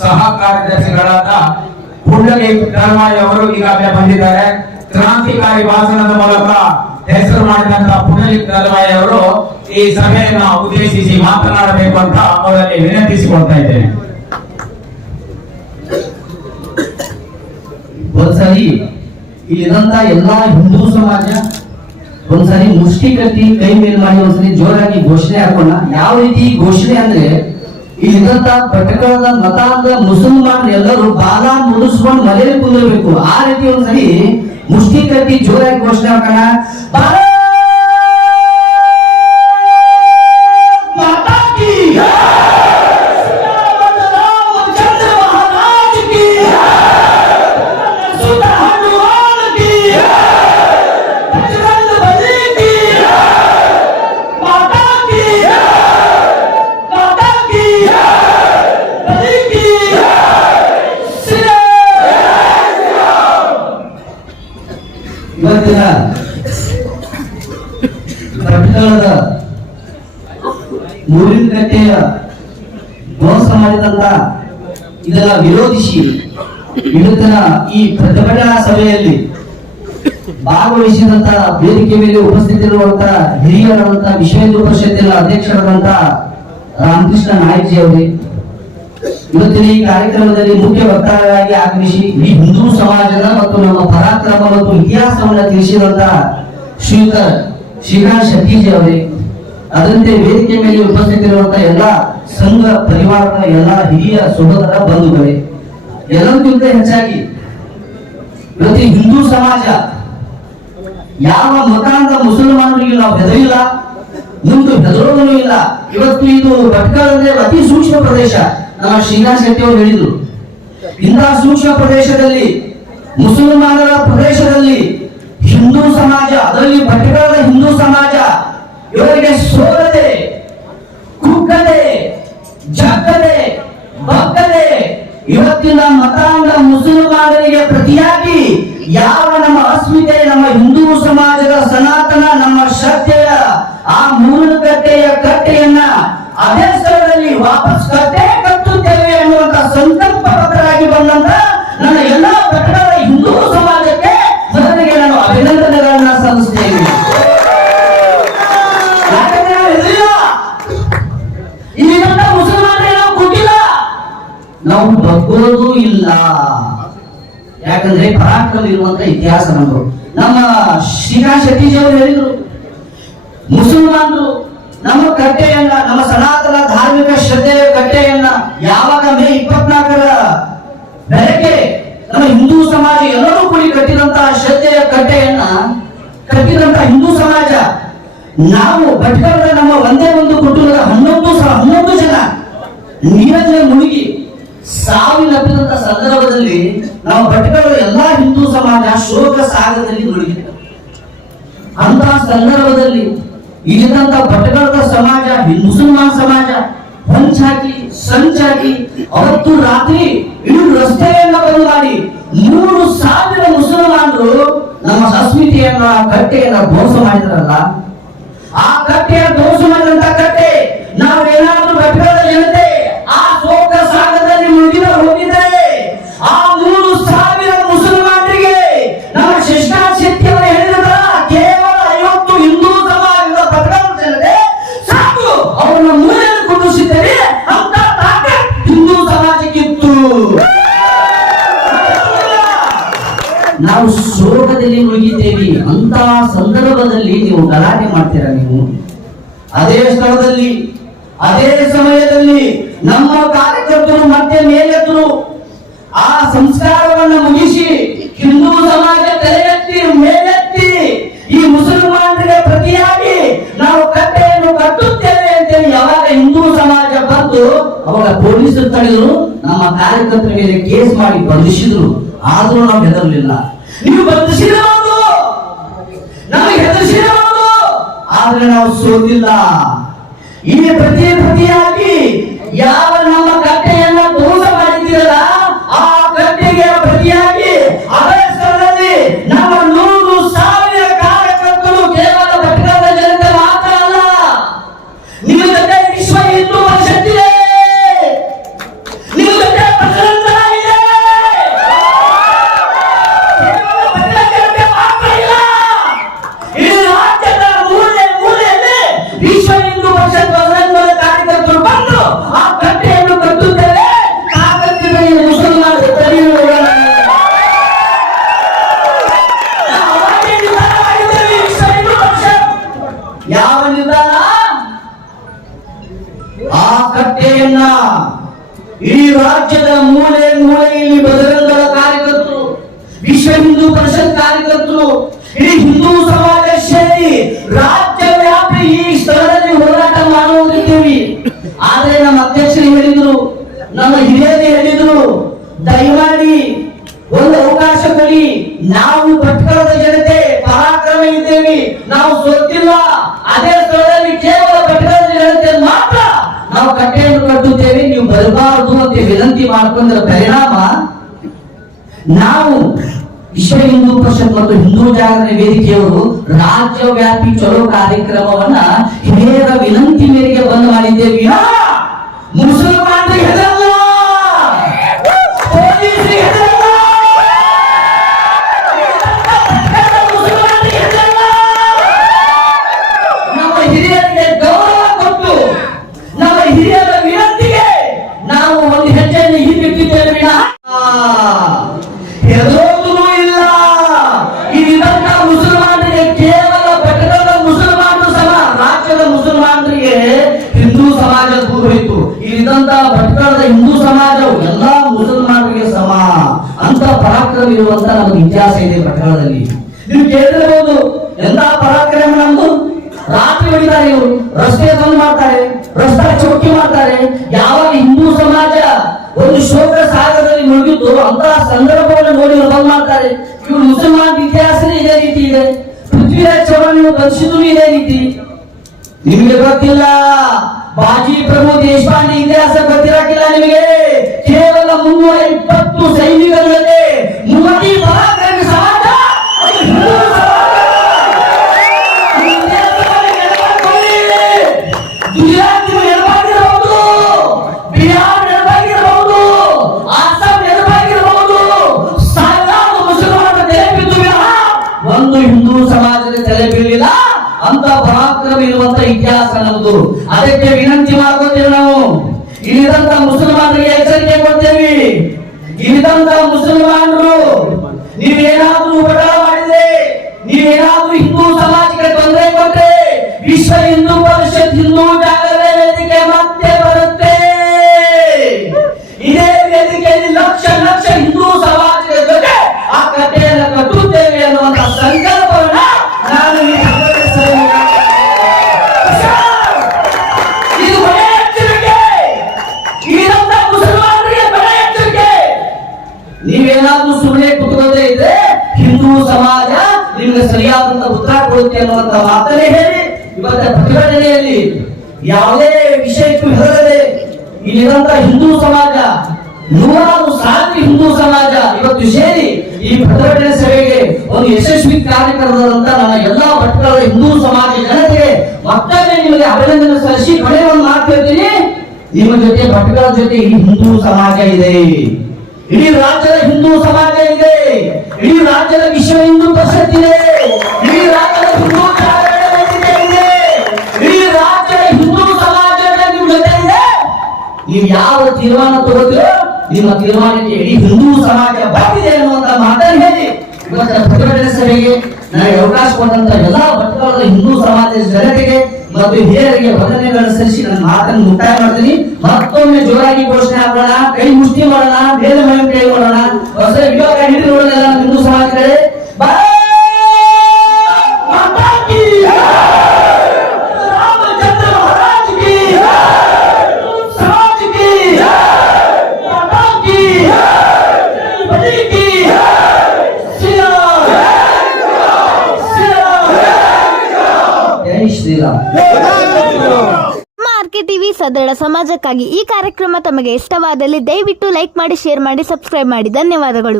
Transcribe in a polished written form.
ಸಹ ಕಾರ್ಯದರ್ಶಿಗಳಾದ ಪುಂಡಲಿ ಧರ್ಮಾಯಿ ಅವರು ಈಗಾಗಲೇ ಬಂದಿದ್ದಾರೆ. ಕ್ರಾಂತಿಕಾರಿ ಭಾಷಣದ ಮೂಲಕ ಹೆಸರು ಮಾಡಿದಂತ ಪುಂಡಲಿ ಧರ್ಮಾಯಿ ಅವರು ಈ ಸಭೆಯನ್ನ ಉದ್ದೇಶಿಸಿ ಮಾತನಾಡಬೇಕು ಅಂತ ಅವರಲ್ಲಿ ವಿನಂತಿಸಿಕೊಳ್ತಾ ಇದ್ದೇನೆ. ಒಂದ್ಸರಿ ಇಲ್ಲಿರಂತ ಎಲ್ಲಾ ಹಿಂದೂ ಸಮಾಜ ಒಂದ್ಸರಿ ಮುಷ್ಟಿ ಕಟ್ಟಿ ಕೈ ಮೇಲ್ ಮಾಡಿ ಒಂದ್ಸರಿ ಜೋರಾಗಿ ಘೋಷಣೆ ಹಾಕೋಣ. ಯಾವ ರೀತಿ ಘೋಷಣೆ ಅಂದ್ರೆ ಇಲ್ಲಿರಂತ ಭಟ್ಕಳದ ಮತಾಂಧ ಮುಸಲ್ಮಾನ್ ಎಲ್ಲರೂ ಬಾಲ ಮುಡಿಸ್ಕೊಂಡು ಮನೆಯಲ್ಲಿ ಕುಂದಿರ್ಬೇಕು. ಆ ರೀತಿ ಒಂದ್ಸರಿ ಮುಷ್ಟಿ ಕಟ್ಟಿ ಜೋರಾಗಿ ಘೋಷಣೆ ಹಾಕೋಣ. ಇವತ್ತಿನ ಭಟ್ಕಳದ ಮೂರಿನಕಟ್ಟೆಯ ಧ್ವಂಸ ಮಾಡಿದಂತ ಇದನ್ನ ವಿರೋಧಿಸಿ ಇವತ್ತಿನ ಈ ಪ್ರತಿಭಟನಾ ಸಭೆಯಲ್ಲಿ ಭಾಗವಹಿಸಿದಂತ ವೇದಿಕೆ ಮೇಲೆ ಉಪಸ್ಥಿತರಿರುವಂತಹ ಹಿರಿಯರಾದಂತಹ ವಿಶ್ವ ಹಿಂದೂ ಪರಿಷತ್ತಿನ ಅಧ್ಯಕ್ಷರಾದಂತ ರಾಮಕೃಷ್ಣ ನಾಯ್ಕಜಿ ಅವರೇ, ಇವತ್ತಿನ ಈ ಕಾರ್ಯಕ್ರಮದಲ್ಲಿ ಮುಖ್ಯ ವಕ್ತಾರರಾಗಿ ಆಗಮಿಸಿ ಈ ಹಿಂದೂ ಸಮಾಜದ ಮತ್ತು ನಮ್ಮ ಪರಾಕ್ರಮ ಮತ್ತು ಇತಿಹಾಸವನ್ನು ತಿಳಿಸಿದಂತಹ ಶ್ರೀಯುತ ಶ್ರೀಕಾಂತ್ ಶೆಟ್ಟಿಜಿ ಅವರೇ, ಅದರಂತೆ ವೇದಿಕೆ ಮೇಲೆ ಉಪಸ್ಥಿತರಿರುವಂತಹ ಎಲ್ಲ ಸಂಘ ಪರಿವಾರದ ಎಲ್ಲ ಹಿರಿಯ ಸಹೋದರ ಬಂಧುಗಳೇ, ಎಲ್ಲರಿಗಿಂತ ಹೆಚ್ಚಾಗಿ ಇವತ್ತು ಹಿಂದೂ ಸಮಾಜ ಯಾವ ಮತಾಂಧ ಮುಸಲ್ಮಾನರಿಗೆ ನಾವು ಹೆದರಿಲ್ಲ, ಮುಂದೆ ಹೆದರೋದೂ ಇಲ್ಲ. ಇವತ್ತು ಇದು ಭಟ್ಕಳ ಅತಿ ಸೂಕ್ಷ್ಮ ಪ್ರದೇಶ. ನಮ್ಮ ಶ್ರೀಕಾಂತ್ ಶೆಟ್ಟಿ ಅವರು ಹೇಳಿದ್ರು, ಇಂತಹ ಸೂಕ್ಷ್ಮ ಪ್ರದೇಶದಲ್ಲಿ ಮುಸಲ್ಮಾನರ ಪ್ರದೇಶದಲ್ಲಿ ಹಿಂದೂ ಸಮಾಜ, ಅದರಲ್ಲಿ ಭಟ್ಕಳದ ಹಿಂದೂ ಸಮಾಜ ಇವರಿಗೆ ಸೋಲದೆ, ಕುಗ್ಗದೆ, ಜಗ್ಗದೆ, ಬಗ್ಗದೆ ಇವತ್ತಿನ ಮತಾಂಧ ಮುಸಲ್ಮಾನರಿಗೆ ಪ್ರತಿಯಾಗಿ ಯಾವ ನಮ್ಮ ಅಸ್ಮಿತೆ, ನಮ್ಮ ಹಿಂದೂ ಸಮಾಜದ ಸನಾತನ ನಮ್ಮ ಶ್ರದ್ಧೆಯ ಆ ಮೂರುಕಟ್ಟೆಯ ಕಟ್ಟೆಯನ್ನ ಅದೇ ಸ್ಥಳದಲ್ಲಿ ವಾಪಸ್ ಕಟ್ಟುತ್ತೇವೆ ಅನ್ನುವಂತ ಸಂಕಲ್ಪ ಬದ್ಧರಾಗಿ ಬಂದಂತ ನನ್ನ ಎಲ್ಲಾ ಭಟ್ಕಳದ ಹಿಂದೂ ಸಮಾಜಕ್ಕೆ ಮೊದಲಿಗೆ ನಾನು ಅಭಿನಂದನೆಗಳನ್ನ ಸಲ್ಲಿಸ್ತೇನೆ. ಯಾಕಂದ್ರೆ ನಾವು ಹೆದರಿಲ್ಲ, ಇಲ್ಲಿಂದ ಮುಸಲ್ಮಾನರಿಗೆ ನಾವು ಕೊಟ್ಟಿಲ್ಲ, ನಾವು ಬಗ್ಗೋದು ಇಲ್ಲ. ಯಾಕಂದ್ರೆ ಪರಾಕ್ರಮ ಇರುವಂತ ಇತಿಹಾಸ ನಮ್ಮದು. ನಮ್ಮ ಶ್ರೀಕಾಂತ್ ಶೆಟ್ಟಿಜಿ ಅವರು ಹೇಳಿದ್ರು, ಮುಸಲ್ಮಾನರು ನಮ್ಮ ಕಟ್ಟೆಯನ್ನ, ನಮ್ಮ ಸನಾತನ ಧಾರ್ಮಿಕ ಶ್ರದ್ಧೆಯ ಕಟ್ಟೆಯನ್ನ ಯಾವಾಗ ಮೇ 24ರ ಬೆಳಗ್ಗೆ ನಮ್ಮ ಹಿಂದೂ ಸಮಾಜ ಎಲ್ಲರೂ ಕೂಡಿ ಕಟ್ಟಿದಂತಹ ಶ್ರದ್ಧೆಯ ಕಟ್ಟೆಯನ್ನ ಕಟ್ಟಿದಂತಹ ಹಿಂದೂ ಸಮಾಜ, ನಾವು ಭಟ್ಕಳದ ನಮ್ಮ ಒಂದೇ ಒಂದು ಕುಟುಂಬದ 11 ಜನ ನೀರಲ್ಲಿ ಮುಳುಗಿ ಸಾವಿನಪ್ಪಿದಂತ ಸಂದರ್ಭದಲ್ಲಿ ನಾವು ಭಟ್ಕಳದ ಎಲ್ಲಾ ಹಿಂದೂ ಸಮಾಜ ಶೋಕ ಸಾಗರದಲ್ಲಿ ಮುಳುಗಿತ್ತು. ಅಂತಹ ಸಂದರ್ಭದಲ್ಲಿ ಇಲ್ಲಿದ್ದಂತ ಭಟ್ಕಳದ ಸಮಾಜ, ಮುಸಲ್ಮಾನ್ ಸಮಾಜ ಹೊಂಚಾಕಿ ಸಂಚಾಕಿ ಅವತ್ತು ರಾತ್ರಿ ಇಡೀ ರಸ್ತೆಯನ್ನ ಬಂದ್ ಮಾಡಿ 3,000 ಮುಸಲ್ಮಾನರು ನಮ್ಮ ಅಸ್ಮಿತೆಯನ್ನ ಕಟ್ಟೆಯನ್ನ ಧ್ವಂಸ ಮಾಡಿದ್ರಲ್ಲ, ಆ ಕಟ್ಟೆಯ ಧ್ವಂಸ ಮಾಡಿದಂತ ಕಟ್ಟೆ ನಾವೇನಾದ್ರೂ ಭಟ್ಕಳದ ಜನತೆ ಆ ಶೋಕ ಸಾಗರದಲ್ಲಿ ಮುಳುಗಿದ ಹೋಗಿದ್ದಾರೆ. ಆ 3,000 ಮುಸಲ್ಮಾನರಿಗೆ ನಮ್ಮ ಶ್ರೀಕಾಂತ್ ಶೆಟ್ಟಿ ಅವರು ಹೇಳಿದ್ರ ಕೇವಲ 50 ಹಿಂದೂ ಸಮಾಜದ ಭಟ್ಕಳದ ಜನತೆ ಸಾಕು, ಅವರನ್ನ ಮೂಲೆಯಲ್ಲಿ ಕುಂದಿಸಿದ್ದೇವೆ ಅಂತ ತಾಕತ್ ಹಿಂದೂ ಸಮಾಜಕ್ಕಿತ್ತು. ನಾವು ಶೋಕದಲ್ಲಿ ಮುಳುಗಿದ್ದೇವೆ. ಅಂತ ಸಂದರ್ಭದಲ್ಲಿ ನೀವು ಗಲಾಟೆ ಮಾಡ್ತೀರಾ? ನೀವು ಅದೇ ಸ್ಥಳದಲ್ಲಿ ಅದೇ ಸಮಯದಲ್ಲಿ ನಮ್ಮ ಕಾರ್ಯಕರ್ತರು ಮತ್ತೆ ಮೇಲೆತ್ತರು ಆ ಸಂಸ್ಕಾರವನ್ನು ಮುಗಿಸಿ ಹಿಂದೂ ಸಮಾಜ ತಲೆಯೆತ್ತಿ ಮೇಲೆತ್ತಿ ಈ ಮುಸಲ್ಮಾನರಿಗೆ ಪ್ರತಿಯಾಗಿ ನಾವು ಕಟ್ಟೆಯನ್ನು ಕಟ್ಟುತ್ತೇವೆ ಅಂತೇಳಿ ಯಾವಾಗ ಹಿಂದೂ ಸಮಾಜ ಬಂದು ಅವಾಗ ಪೊಲೀಸರು ತಡೆದರು, ನಮ್ಮ ಕಾರ್ಯಕರ್ತರ ಮೇಲೆ ಕೇಸ್ ಮಾಡಿ ಬಂಧಿಸಿದ್ರು. ಆದ್ರೂ ನಾವು ಹೆದರಲಿಲ್ಲ. ನೀವು ಬಂಧಿಸಿರಬಹುದು, ನಮಗೆ ಹೆದರಿಸಿರಬಹುದು, ಆದ್ರೆ ನಾವು ಸೋತಿಲ್ಲ. ಈ ಪ್ರತಿಯಾಗಿ ಯಾವ ನಮ್ಮ ಕಟ್ಟೆಯನ್ನ ಧ್ವಂಸ ಮಾಡಿದ್ದೀರಲ್ಲ, ಆ ಕಟ್ಟೆಗೆ ಪ್ರತಿಯಾಗಿ ಅದೇ ಸ್ಥಳದಲ್ಲಿ ನಮ್ಮ 100,000 ಕಾರ್ಯಕರ್ತರು ಕೇವಲ ಭಟ್ಕಳದ ಜನತೆ ಮಾತ್ರ ಅಲ್ಲ, ನಿಮ್ಮ ಜೊತೆ ವಿಶ್ವ ಹಿಂದೂ ಪರಿಷತ್ ಇದೆ, ನಿಮ್ಮ ಜೊತೆ ನಿರ್ಧಾರ ಆ ಕಟ್ಟೆಯನ್ನ ಈ ರಾಜ್ಯದ ಮೂಲೆ ಮೂಲೆಯಲ್ಲಿ ಬಜರಂಗದ ಕಾರ್ಯಕರ್ತರು, ವಿಶ್ವ ಹಿಂದೂ ಪರಿಷತ್ ಕಾರ್ಯಕರ್ತರು, ಇಡೀ ಹಿಂದೂ ಸಮಾಜ ಸೇರಿ ರಾಜ್ಯವ್ಯಾಪಿ ಈ ಸ್ಥಳದಲ್ಲಿ ಹೋರಾಟ ಮಾಡುತ್ತಿದ್ದೇವೆ. ಆದ್ರೆ ನಮ್ಮ ಅಧ್ಯಕ್ಷರು ಹೇಳಿದ್ರು, ನಮ್ಮ ಹಿರಿಯರು ಹೇಳಿದ್ರು, ದಯಮಾಡಿ ಒಂದು ಅವಕಾಶ ಕೊಡಿ, ನಾವು ಭಟ್ಕಳದ ಜನತೆ ಪರಾಕ್ರಮ ಇದ್ದೇವೆ, ನಾವು ಸೋತಿಲ್ಲ. ಅದೇ ಸ್ಥಳದಲ್ಲಿ ಕೇವಲ ಭಟ್ಕಳದ ಜನತೆ ಮಾತ್ರ ನಾವು ಕಟ್ಟೆಯನ್ನು ಕಟ್ಟುತ್ತೇವೆ, ನೀವು ಬರಬಾರದು ಅಂತ ವಿನಂತಿ ಮಾಡಿಕೊಂಡ್ರ ಪರಿಣಾಮ ನಾವು ವಿಶ್ವ ಹಿಂದೂ ಪರಿಷತ್ ಮತ್ತು ಹಿಂದೂ ಜಾಗರಣೆ ವೇದಿಕೆಯವರು ರಾಜ್ಯವ್ಯಾಪಿ ಚಲೋ ಕಾರ್ಯಕ್ರಮವನ್ನ ಹಿರಿಯರ ವಿನಂತಿ ಮೇರೆಗೆ ಬಂದ್ ಮಾಡಿದ್ದೇವೆ. ಮುಸಲ್ಮಾನರಿಗೆ ಹೆದರಲ್ಲ, ಪೊಲೀಸರಿಗೆ ಹೆದರಲ್ಲ, ಮುಸಲ್ಮಾನರಿಗೆ ಹೆದರಲ್ಲ. ನಮ್ಮ ಹಿರಿಯರಿಗೆ ಗೌರವ ಕೊಟ್ಟು ನಮ್ಮ ಹಿರಿಯರ ವಿನಂತಿಗೆ ನಾವು ಒಂದು ಹೆಜ್ಜೆಯನ್ನು ಹಿಂದಿಟ್ಟಿದ್ದೇವೆ ವಿನಃ ಹೆದರೋದು ಇಲ್ಲ. ಇದನ್ನ ಮುಸಲ್ಮಾನರಿಗೆ ಕೇವಲ ಬೆಟ್ಟದ ಮುಸಲ್ಮಾನರು ಸಮ, ರಾಜ್ಯದ ಮುಸಲ್ಮಾನರಿಗೆ ಹಿಂದೂ ಸಮಾಜ ದೂರ ಹೋಯಿತು. ಇದಂತ ಭಟ್ಕಳದ ಹಿಂದೂ ಸಮಾಜವು ಎಲ್ಲಾ ಮುಸಲ್ಮಾನರಿಗೆ ಸಮ ಅಂತ ಪರಾಕ್ರಮ ಇರುವಂತ ನಮಗೆ ಇತಿಹಾಸ ಇದೆ ಭಟ್ಕಳದಲ್ಲಿ. ನೀವು ಕೇಳಿರಬಹುದು, ಎಂತ ಪರಾಕ್ರಮ ನಮ್ದು. ರಾತ್ರಿ ಹೊಡಿತಾರೆ ಇವರು, ರಸ್ತೆ ಬಂದ್ ಮಾಡ್ತಾರೆ, ರಸ್ತೆ ಚೌಕಿ ಮಾಡ್ತಾರೆ. ಯಾವಾಗ ಹಿಂದೂ ಸಮಾಜ ಒಂದು ಶೋಕ ಸಾಗರದಲ್ಲಿ ಮುಳುಗಿದ್ದು ಅಂತಹ ಸಂದರ್ಭವನ್ನು ನೋಡಿ ಬಂದ್ ಮಾಡ್ತಾರೆ. ಇವರು ಮುಸಲ್ಮಾನ್ ಇತಿಹಾಸನೇ ಇದೇ ರೀತಿ ಇದೆ. ಪೃಥ್ವಿರಾಜ್ ಚೌಹಾಣ್ ಬಂಧಿಸಿದ್ರು ಇದೇ ರೀತಿ. ನಿಮಗೆ ಗೊತ್ತಿಲ್ಲ, ಬಾಜಿ ಪ್ರಭು ದೇಶಪಾಂಡೆ ಇತಿಹಾಸ ಗೊತ್ತಿರಾಕಿಲ್ಲ ನಿಮಗೆ. ಕೇವಲ 320 ಸೈನಿಕರಲ್ಲಿ ಮುಮ್ಮಡಿ ಪರಾಕ್ರಮಿ ಸಮಾಜ ಅದು ಹಿಂದೂ ಸಮಾಜ. ಗುಜರಾತ್ ನೆನಪಾಗಿರಬಹುದು, ಬಿಹಾರ್ ನೆನಪಾಗಿರಬಹುದು, ಆಸಾಂ ನೆನಪಾಗಿರಬಹುದು. ಸಾವಿರಾರು ಮುಸಲ್ಮಾನರ ತಲೆ ಬಿದ್ದು ವಿನಃ ಒಂದು ಹಿಂದೂ ಸಮಾಜದ ತಲೆ ಬೀಳಿಲ್ಲ ಅಂತ ಪರಾಕ್ರಮ ಇರುವಂತ ಇತಿಹಾಸ ನಮ್ಮದು. ಅದಕ್ಕೆ ವಿನಂತಿ ಮಾಡ್ಕೊತೇವೆ ನಾವು. ಇಲ್ಲಿದಂತ ಮುಸಲ್ಮಾನರಿಗೆ ಎಚ್ಚರಿಕೆ ಕೊಡ್ತೇವೆ. ಇಲ್ಲಿದಂತ ಮುಸಲ್ಮಾನರು ನೀವೇನಾದ್ರೂ ಉಪಕಾರ ಮಾಡಿದ್ರೆ, ನೀವೇನಾದ್ರೂ ಹಿಂದೂ ಸಮಾಜಕ್ಕೆ ತೊಂದರೆ ಕೊಟ್ರೆ ವಿಶ್ವ ಹಿಂದೂ ಪರಿಷತ್ ಹಿಂದೂ ಜಾಗರಣೆ ವೇದಿಕೆ ಮತ್ತೆ ಬರುತ್ತೆ. ಇದೇ ವೇದಿಕೆಯಲ್ಲಿ ಲಕ್ಷ ಲಕ್ಷ ಹಿಂದೂ ಸಮಾಜದ ಜೊತೆ ಆ ಕಟ್ಟೆಯನ್ನು ಕಟ್ಟುತ್ತೇವೆ ಅನ್ನುವಂತ ಸಂಕಲ್ಪವನ್ನ ನಾನು ಈ ಸಂಘಟಿಸುತ್ತೇನೆ. ಇದು ಬಹಳ ಎಚ್ಚರಿಕೆ. ಇದಂತ ಮುಸಲ್ಮಾನರಿಗೆ ಬಹಳ ಎಚ್ಚರಿಕೆ. ನೀವೇನಾದ್ರೂ ಸುಮ್ಮನೆ ಕುತ್ಕೊಳ್ಳದೆ ಇದ್ರೆ ಹಿಂದೂ ಸಮಾಜ ನಿಮ್ಗೆ ಸರಿಯಾದಂತ ಉತ್ತರ ಕೊಡುತ್ತೆ ಅನ್ನುವಂತ ಮಾತನ್ನೇ ಹೇಳಿ ಇವತ್ತ ಪ್ರತಿಭಟನೆಯಲ್ಲಿ ಯಾವುದೇ ವಿಷಯಕ್ಕೂ ಹೆದರದೆ ಇಲ್ಲಿರುವಂತ ಹಿಂದೂ ಸಮಾಜ 100,000 ಹಿಂದೂ ಸಮಾಜ ಇವತ್ತು ಸೇರಿ ಈ ಪ್ರತಿಭಟನೆ ಸಭೆಗೆ ಒಂದು ಯಶಸ್ವಿ ಕಾರ್ಯಕ್ರಮದಂತ ನನ್ನ ಎಲ್ಲಾ ಭಟ್ಕಳದ ಹಿಂದೂ ಸಮಾಜ ಜನತೆಗೆ ಮತ್ತೊಮ್ಮೆ ನಿಮಗೆ ಅಭಿನಂದನೆ ಸಲ್ಲಿಸಿ ಕೊನೆ ಒಂದು ಮಾತು ಹೇಳ್ತೀನಿ. ನಿಮ್ಮ ಜೊತೆ ಭಟ್ಕಳದ ಜೊತೆ ಈ ಹಿಂದೂ ಸಮಾಜ ಇದೆ, ಇಡೀ ರಾಜ್ಯದ ಹಿಂದೂ ಸಮಾಜ ಇದೆ, ಇಡೀ ರಾಜ್ಯದ ವಿಶ್ವ ಹಿಂದೂ ಪರಿಷತ್ ಇದೆ, ಇಡೀ ರಾಜ್ಯದ ಹಿಂದೂ ಜಾಗರಣೆ ವೇದಿಕೆ ಇದೆ, ಇಡೀ ರಾಜ್ಯದ ಹಿಂದೂ ಸಮಾಜದ ನಿಮ್ಮ ಜೊತೆ ಇದೆ. ನೀವು ಯಾವ ತೀರ್ಮಾನ ತಗೋತೀರೋ ನಿಮ್ಮ ತೀರ್ಮಾನಕ್ಕೆ ಇಡೀ ಹಿಂದೂ ಸಮಾಜ ಬಂದಿದೆ ಅನ್ನುವಂತ ಮಾತನ್ನು ಹೇಳಿ ಇವತ್ತಿನ ಪ್ರತಿಭಟನೆ ಸಭೆಗೆ ನನಗೆ ಅವಕಾಶ ಕೊಟ್ಟಂತ ಎಲ್ಲಾ ಭಟ್ಕಳದ ಹಿಂದೂ ಸಮಾಜದ ಜನತೆಗೆ ಮತ್ತು ಹಿರಿಯರಿಗೆ ವಂದನೆಗಳನ್ನು ಸಲ್ಲಿಸಿ ನನ್ನ ಮಾತನ್ನು ಮುಕ್ತಾಯ ಮಾಡ್ತೀನಿ. ಮತ್ತೊಮ್ಮೆ ಜೋರಾಗಿ ಘೋಷಣೆ ಹಾಕೋಣ, ಕೈ ಮುಷ್ಟಿ ಮಾಡೋಣ, ಬೇರೆ ಮನೆ ಕೈ ಮಾಡೋಣ, ಹೊಸ ಇವಾಗ ಹಿಡಿದು ನೋಡೋಣ ಎಲ್ಲ ಹಿಂದೂ ಸಮಾಜಗಳೇ. ಆರ್ಕೆ ಟಿವಿ ಸದೃಢ ಸಮಾಜಕ್ಕಾಗಿ ಈ ಕಾರ್ಯಕ್ರಮ ತಮಗೆ ಇಷ್ಟವಾದಲ್ಲಿ ದಯವಿಟ್ಟು ಲೈಕ್ ಮಾಡಿ, ಶೇರ್ ಮಾಡಿ, ಸಬ್ಸ್ಕ್ರೈಬ್ ಮಾಡಿ. ಧನ್ಯವಾದಗಳು.